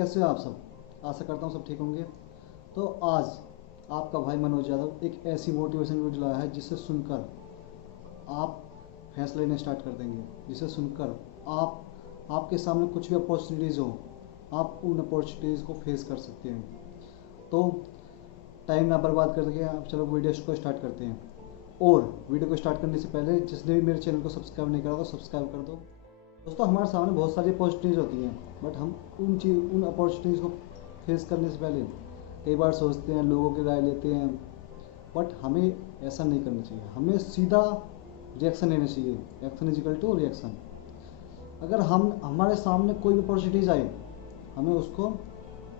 कैसे हो आप सब। आशा करता हूँ सब ठीक होंगे। तो आज आपका भाई मनोज यादव एक ऐसी मोटिवेशन वीडियो लाया है जिसे सुनकर आप फैसला लेना स्टार्ट कर देंगे, जिसे सुनकर आपके सामने कुछ भी अपॉर्चुनिटीज़ हो, आप उन अपॉर्चुनिटीज़ को फेस कर सकते हैं। तो टाइम ना बर्बाद करके आप चलो वीडियो को स्टार्ट करते हैं। और वीडियो को स्टार्ट करने से पहले जिसने भी मेरे चैनल को सब्सक्राइब नहीं करा तो सब्सक्राइब कर दो। दोस्तों, हमारे सामने बहुत सारी अपॉर्चुनिटीज़ होती हैं, बट हम उन अपॉर्चुनिटीज़ को फेस करने से पहले कई बार सोचते हैं, लोगों की राय लेते हैं, बट हमें ऐसा नहीं करना चाहिए। हमें सीधा रिएक्शन लेना चाहिए। Action is equal to reaction. अगर हमारे सामने कोई भी अपॉर्चुनिटीज़ आए, हमें उसको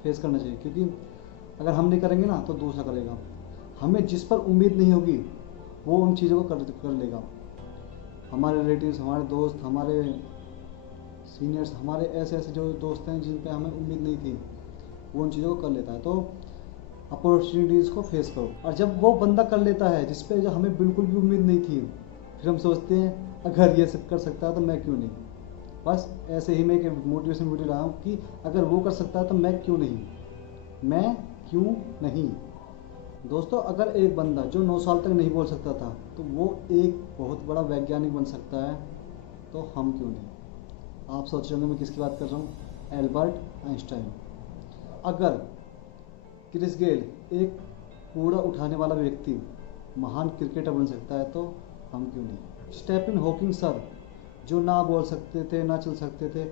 फेस करना चाहिए, क्योंकि अगर हम नहीं करेंगे ना तो दूसरा करेगा। हमें जिस पर उम्मीद नहीं होगी वो उन चीज़ों को कर लेगा। हमारे रिलेटिव्स, हमारे दोस्त, हमारे सीनियर्स, हमारे ऐसे ऐसे जो दोस्त हैं जिन पे हमें उम्मीद नहीं थी, वो उन चीज़ों को कर लेता है। तो अपॉर्चुनिटीज़ को फेस करो। और जब वो बंदा कर लेता है जिस पे जो हमें बिल्कुल भी उम्मीद नहीं थी, फिर हम सोचते हैं अगर ये सब कर सकता है तो मैं क्यों नहीं। बस ऐसे ही मैं एक मोटिवेशन वीडियो लाया हूँ कि अगर वो कर सकता है तो मैं क्यों नहीं, मैं क्यों नहीं। दोस्तों, अगर एक बंदा जो 9 साल तक नहीं बोल सकता था तो वो एक बहुत बड़ा वैज्ञानिक बन सकता है, तो हम क्यों नहीं। आप सोच रहे होंगे मैं किसकी बात कर रहा हूँ, एल्बर्ट आइंस्टाइन। अगर क्रिस गेल एक कूड़ा उठाने वाला व्यक्ति महान क्रिकेटर बन सकता है तो हम क्यों नहीं। स्टीफन हॉकिंग सर जो ना बोल सकते थे, ना चल सकते थे,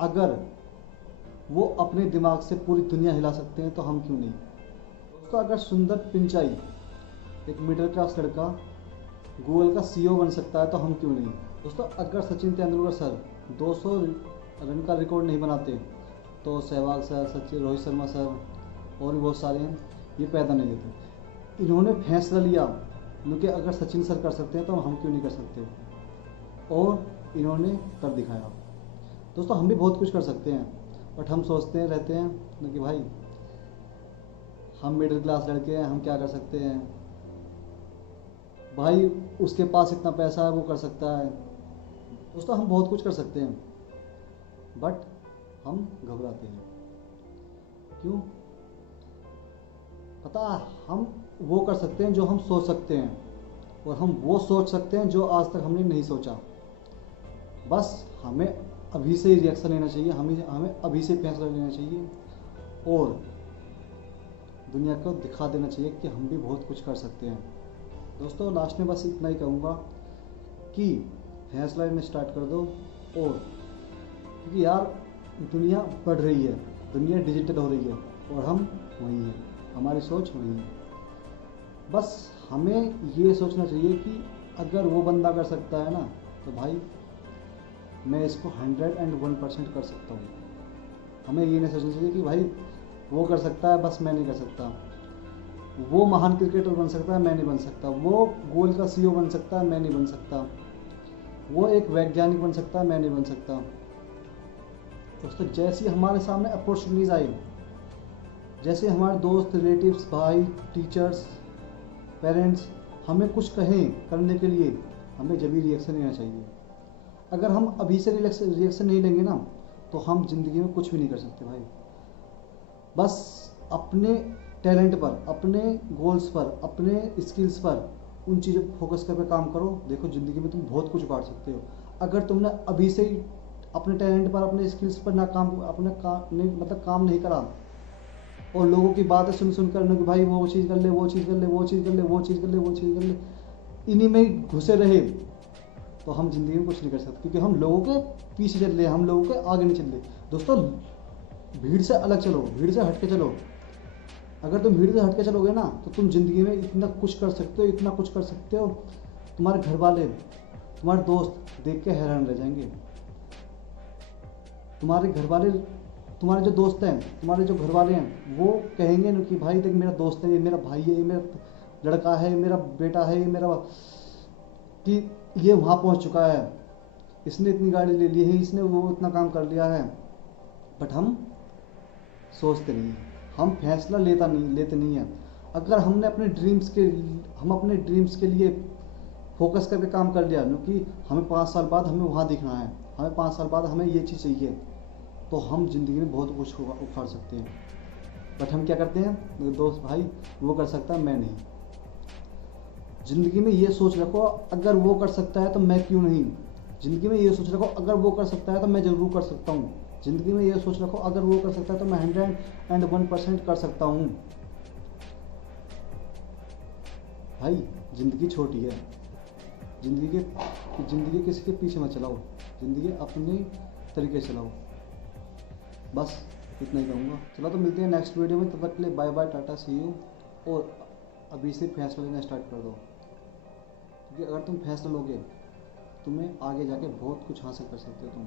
अगर वो अपने दिमाग से पूरी दुनिया हिला सकते हैं तो हम क्यों नहीं। दोस्तों, अगर सुंदर पिंचाई एक मिडिल क्लास लड़का गूगल का सीईओ बन सकता है तो हम क्यों नहीं। दोस्तों, अगर सचिन तेंदुलकर सर 200 रन का रिकॉर्ड नहीं बनाते तो सहवाग सर, सचिन, रोहित शर्मा सर और भी बहुत सारे हैं, ये पैदा नहीं होते। इन्होंने फैसला लिया क्योंकि अगर सचिन सर कर सकते हैं तो हम क्यों नहीं कर सकते, और इन्होंने कर दिखाया। दोस्तों, हम भी बहुत कुछ कर सकते हैं, बट हम सोचते रहते हैं कि भाई हम मिडिल क्लास लड़के हैं, हम क्या कर सकते हैं, भाई उसके पास इतना पैसा है वो कर सकता है। दोस्तों, हम बहुत कुछ कर सकते हैं, बट हम घबराते हैं। क्यों? पता, हम वो कर सकते हैं जो हम सोच सकते हैं, और हम वो सोच सकते हैं जो आज तक हमने नहीं सोचा। बस हमें अभी से ही रिएक्शन लेना चाहिए, हमें अभी से फैसला लेना चाहिए, और दुनिया को दिखा देना चाहिए कि हम भी बहुत कुछ कर सकते हैं। दोस्तों, लास्ट में बस इतना ही कहूँगा कि फैसला लेना स्टार्ट कर दो। और क्योंकि यार दुनिया बढ़ रही है, दुनिया डिजिटल हो रही है, और हम वहीं हैं, हमारी सोच वहीं है। बस हमें ये सोचना चाहिए कि अगर वो बंदा कर सकता है ना तो भाई मैं इसको 101% कर सकता हूँ। हमें ये नहीं सोचना चाहिए कि भाई वो कर सकता है बस मैं नहीं कर सकता, वो महान क्रिकेटर बन सकता है मैं नहीं बन सकता, वो गोल का सीईओ बन सकता है मैं नहीं बन सकता, वो एक वैज्ञानिक बन सकता है मैं नहीं बन सकता। दोस्तों, जैसी हमारे सामने अपॉर्चुनिटीज़ आई, जैसे हमारे दोस्त, रिलेटिव्स, भाई, टीचर्स, पेरेंट्स हमें कुछ कहें करने के लिए, हमें जब भी रिएक्शन लेना चाहिए। अगर हम अभी से रिएक्शन नहीं लेंगे ना तो हम ज़िंदगी में कुछ भी नहीं कर सकते भाई। बस अपने टैलेंट पर, अपने गोल्स पर, अपने स्किल्स पर, उन चीज़ों पर फोकस करके काम करो। देखो, ज़िंदगी में तुम बहुत कुछ बांट सकते हो। अगर तुमने अभी से ही अपने टैलेंट पर, अपने स्किल्स पर ना काम, अपने काम नहीं, मतलब काम नहीं करा, और लोगों की बातें सुन कर कि भाई वो चीज़ कर ले, वो चीज़ कर ले, वो चीज़ कर ले, वो चीज़ कर ले, वो चीज़ कर ले, इन्हीं में ही घुसे रहे तो हम ज़िंदगी में कुछ नहीं कर सकते, क्योंकि हम लोगों के पीछे चल रहे, हम लोगों के आगे नहीं चल रहे। दोस्तों, भीड़ से अलग चलो, भीड़ से हट के चलो। अगर तुम भीड़ से हट के चलोगे ना तो तुम ज़िंदगी में इतना कुछ कर सकते हो, इतना कुछ कर सकते हो, तुम्हारे घर वाले, तुम्हारे दोस्त देख के हैरान रह जाएंगे। तुम्हारे घर वाले, तुम्हारे जो दोस्त हैं, तुम्हारे जो घर वाले हैं, वो कहेंगे ना कि भाई देख मेरा दोस्त है, ये मेरा भाई है, ये मेरा लड़का है, ये मेरा बेटा है, ये मेरा, कि ये वहाँ पहुँच चुका है, इसने इतनी गाड़ी ले ली है, इसने वो इतना काम कर लिया है। बट हम सोचते नहीं हैं, हम फैसला लेते नहीं हैं। अगर हमने हम अपने ड्रीम्स के लिए फोकस करके काम कर लिया, क्योंकि हमें 5 साल बाद हमें वहाँ दिखना है, हमें 5 साल बाद हमें ये चीज़ चाहिए, तो हम ज़िंदगी में बहुत कुछ उखाड़ सकते हैं। बट हम क्या करते हैं, मेरे दोस्त भाई, वो कर सकता है मैं नहीं। ज़िंदगी में ये सोच रखो, अगर वो कर सकता है तो मैं क्यों नहीं। ज़िंदगी में ये सोच रखो, अगर वो कर सकता है तो मैं ज़रूर कर सकता हूँ। ज़िंदगी में ये सोच रखो, अगर वो कर सकता है तो मैं 101% कर सकता हूँ। भाई ज़िंदगी छोटी है, ज़िंदगी किसी के पीछे मत चलाओ, ज़िंदगी अपने तरीके से चलाओ। बस इतना ही कहूँगा। चलो तो मिलते हैं नेक्स्ट वीडियो में, तब तक के लिए bye bye, tata, see you. और अभी से फैसला लेना स्टार्ट कर दो, क्योंकि अगर तुम फैसला लोगे तुम्हें आगे जाके बहुत कुछ हासिल कर सकते हो तुम।